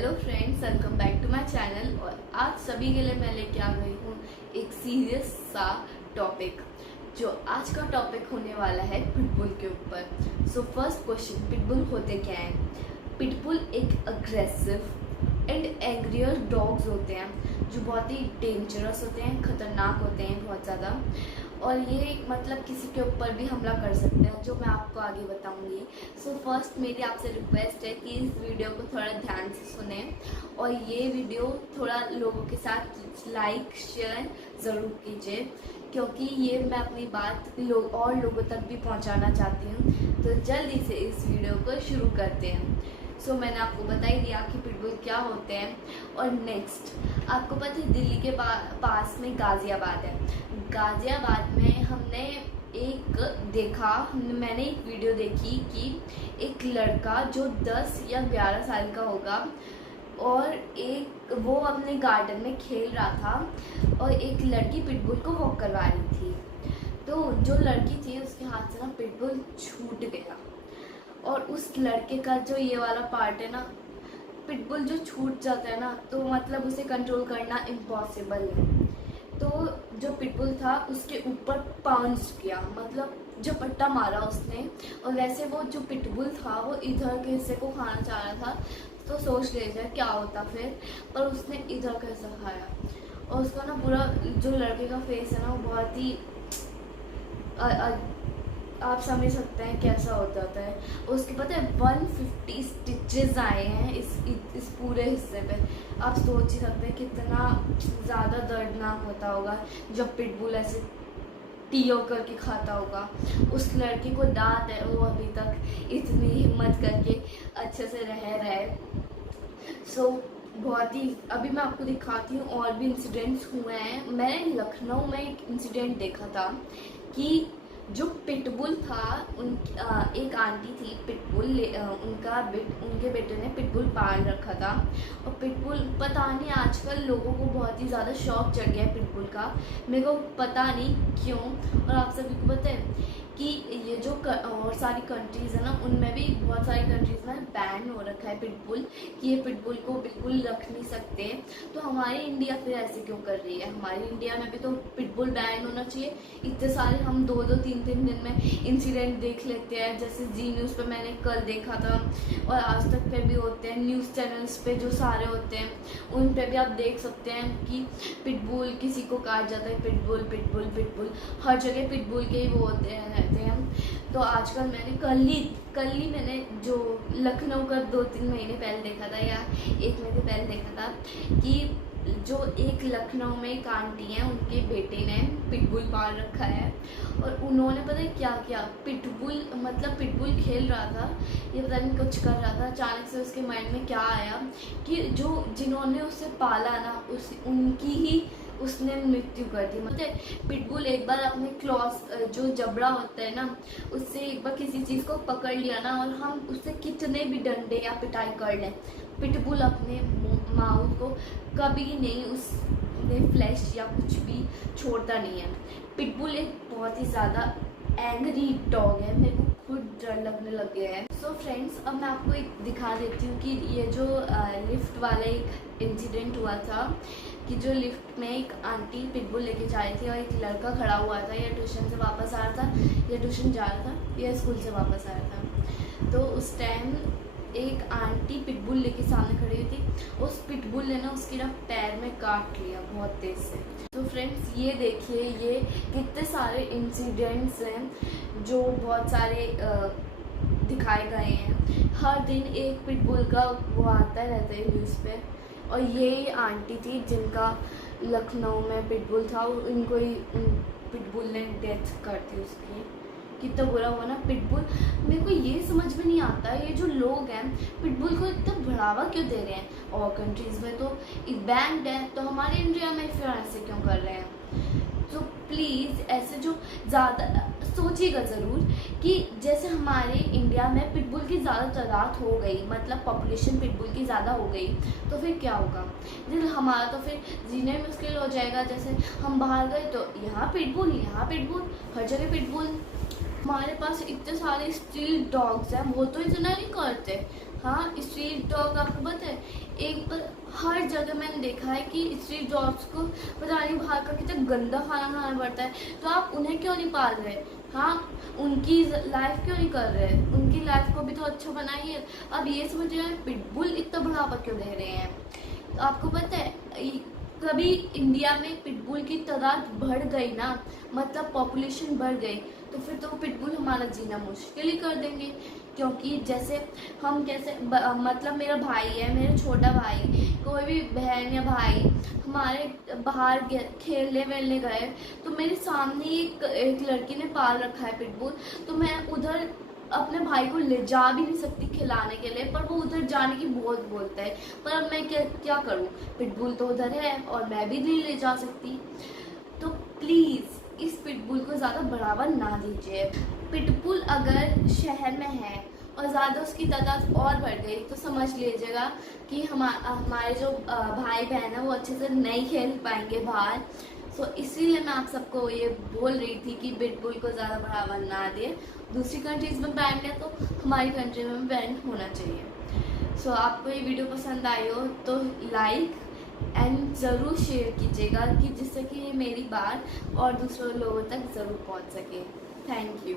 Hello friends, welcome back to my channel. और आज सभी के लिए मैं लेके आ गई हूँ एक सीरियस सा टॉपिक। जो आज का टॉपिक होने वाला है पिटबुल के ऊपर। सो फर्स्ट क्वेश्चन, पिटबुल होते क्या हैं? पिटबुल एक अग्रेसिव एंड एंग्रियर डॉग्स होते हैं जो बहुत ही डेंजरस होते हैं, खतरनाक होते हैं बहुत ज़्यादा। और ये मतलब किसी के ऊपर भी हमला कर सकते हैं, जो मैं आपको आगे बताऊंगी। सो फर्स्ट मेरी आपसे रिक्वेस्ट है कि इस वीडियो को थोड़ा ध्यान से सुने और ये वीडियो थोड़ा लोगों के साथ लाइक शेयर ज़रूर कीजिए, क्योंकि ये मैं अपनी बात और लोगों तक भी पहुंचाना चाहती हूँ। तो जल्दी से इस वीडियो को शुरू करते हैं। सो मैंने आपको बता ही दिया कि पिटबुल क्या होते हैं। और नेक्स्ट, आपको पता है दिल्ली के पास में गाज़ियाबाद है। गाज़ियाबाद में मैंने एक वीडियो देखी कि एक लड़का जो 10 या 11 साल का होगा और वो अपने गार्डन में खेल रहा था और एक लड़की पिटबुल को वॉक करवा रही थी। तो जो लड़की थी उसके हाथ से ना पिटबुल छूट गया और उस लड़के का जो ये वाला पार्ट है ना, पिटबुल जो छूट जाता है ना, तो मतलब उसे कंट्रोल करना इम्पॉसिबल है। तो जो पिटबुल था उसके ऊपर पाउंस किया, मतलब झपट्टा मारा उसने। और वैसे वो जो पिटबुल था वो इधर के हिस्से को खाना चाह रहा था, तो सोच लीजिए क्या होता फिर। पर उसने इधर का हिस्सा खाया और उसका ना पूरा जो लड़के का फेस है ना वो बहुत ही आप समझ सकते हैं कैसा हो जाता है। उसके पता है 150 स्टिचेस आए हैं इस पूरे हिस्से पे। आप सोच ही सकते हैं कितना ज़्यादा दर्दनाक होता होगा जब पिटबुल ऐसे टीओ करके खाता होगा। उस लड़के को दांत है, वो अभी तक इतनी हिम्मत करके अच्छे से रह रहा है। सो बहुत ही अभी मैं आपको दिखाती हूँ और भी इंसिडेंट्स हुए हैं। मैंने लखनऊ में एक इंसिडेंट देखा था कि जो पिटबुल था एक आंटी थी पिटबुल, उनके बेटे ने पिटबुल पाल रखा था। और पिटबुल पता नहीं आजकल लोगों को बहुत ही ज़्यादा शौक चढ़ गया है पिटबुल का, मेरे को पता नहीं क्यों। और आप सभी को पता है कि ये जो और सारी कंट्रीज़ है ना, उनमें भी बहुत सारी कंट्रीज़ में बैन हो रखा है पिटबुल, कि ये पिटबुल को बिल्कुल रख नहीं सकते। तो हमारी इंडिया फिर ऐसे क्यों कर रही है? हमारी इंडिया में भी तो पिटबुल बैन होना चाहिए। इतने सारे हम 2-2, 3-3 दिन में इंसिडेंट देख लेते हैं, जैसे जी न्यूज़ पे मैंने कल देखा था और आज तक पे भी होते हैं। न्यूज़ चैनल्स पे जो सारे होते हैं उन पे भी आप देख सकते हैं कि पिटबुल किसी को काट जाता है, पिटबुल पिटबुल पिटबुल, हर जगह पिटबुल के ही वो होते हैं। तो आजकल मैंने कल ही मैंने जो लखनऊ का 2-3 महीने पहले देखा था या 1 महीने पहले देखा था कि जो एक लखनऊ में एक आंटी है, उनके बेटे ने पिटबुल पाल रखा है। और उन्होंने पता है क्या किया, पिटबुल खेल रहा था, ये पता नहीं कुछ कर रहा था, अचानक से उसके माइंड में क्या आया कि जिन्होंने उसे पाला ना, उनकी ही उसने मृत्यु कर दी। मतलब पिटबुल एक बार अपने क्लॉस जो जबड़ा होता है ना, उससे एक बार किसी चीज़ को पकड़ लिया ना, और हम उससे कितने भी डंडे या पिटाई कर लें, पिटबुल अपने माउथ को कभी नहीं उसने फ्लैश या कुछ भी छोड़ता नहीं है। पिटबुल एक बहुत ही ज़्यादा एंग्री डॉग है, मेरे को खुद डर लगने लग गया है। सो फ्रेंड्स, अब मैं आपको एक दिखा देती हूँ कि ये जो लिफ्ट वाला एक इंसिडेंट हुआ था कि जो लिफ्ट में एक आंटी पिटबुल लेके जा रही थी और एक लड़का खड़ा हुआ था, या ट्यूशन से वापस आ रहा था, या ट्यूशन जा रहा था, या स्कूल से वापस आ रहा था। तो उस टाइम एक आंटी पिटबुल लेके सामने खड़ी हुई थी। उस पिटबुल ने ना उसके ना पैर में काट लिया बहुत तेज से। तो फ्रेंड्स, ये देखिए, ये कितने सारे इंसिडेंट्स हैं जो बहुत सारे दिखाए गए हैं। हर दिन एक पिटबुल का वो आता रहता है न्यूज़ पे। और ये आंटी थी जिनका लखनऊ में पिटबुल था, उनको ही पिटबुल ने डेथ कर दी उसकी। कितना बुरा हुआ ना पिटबुल। मेरे को ये समझ में नहीं आता, ये जो लोग हैं पिटबुल को इतना बढ़ावा क्यों दे रहे हैं? और कंट्रीज़ में तो बैंड है, तो हमारे इंडिया में फिर ऐसे क्यों कर रहे हैं? तो प्लीज़ ऐसे जो ज़्यादा सोचिएगा ज़रूर कि जैसे हमारे इंडिया में पिटबुल की ज़्यादा तादाद हो गई, मतलब पॉपुलेशन पिटबुल की ज़्यादा हो गई, तो फिर क्या होगा? जैसे हमारा तो फिर जीने में मुश्किल हो जाएगा। जैसे हम बाहर गए तो यहाँ पिटबुल, हर जगह पिटबुल। हमारे पास इतने सारे स्ट्रीट डॉग्स हैं, वो तो इतना नहीं करते। हाँ, स्ट्रीट डॉग आपको पता है, एक पर हर जगह मैंने देखा है कि स्ट्रीट डॉग्स को पता नहीं बाहर का कितना गंदा खाना खाना पड़ता है, तो आप उन्हें क्यों नहीं पाल रहे? हाँ, उनकी लाइफ क्यों नहीं कर रहे? उनकी लाइफ को भी तो अच्छा बनाइए। अब ये समझ रहे हैं पिटबुल इतना बढ़ावा क्यों दे रहे हैं? तो आपको पता है कभी इंडिया में पिटबुल की तादाद बढ़ गई ना, मतलब पॉपुलेशन बढ़ गई, तो फिर तो पिटबुल हमारा जीना मुश्किल ही कर देंगे। क्योंकि जैसे हम कैसे मतलब मेरा भाई है, मेरा छोटा भाई, कोई भी बहन या भाई हमारे बाहर खेलने वेलने गए, तो मेरे सामने एक लड़की ने पाल रखा है पिटबुल, तो मैं उधर अपने भाई को ले जा भी नहीं सकती खिलाने के लिए, पर वो उधर जाने की बहुत बोलता है। पर अब मैं क्या करूं, पिटबुल तो उधर है और मैं भी नहीं ले जा सकती। तो प्लीज़ इस पिटबुल को ज़्यादा बढ़ावा ना दीजिए। पिटबुल अगर शहर में है और ज़्यादा उसकी तादाद और बढ़ गई, तो समझ लीजिएगा कि हमारे जो भाई बहन है वो अच्छे से नहीं खेल पाएंगे बाहर। सो इसीलिए मैं आप सबको ये बोल रही थी कि पिटबुल को ज़्यादा बढ़ावा ना दें। दूसरी कंट्रीज़ में बैंड है तो हमारी कंट्री में बैंड होना चाहिए। सो आपको ये वीडियो पसंद आई हो तो लाइक एंड ज़रूर शेयर कीजिएगा, कि जिससे कि ये मेरी बात और दूसरे लोगों तक ज़रूर पहुंच सके। Thank you.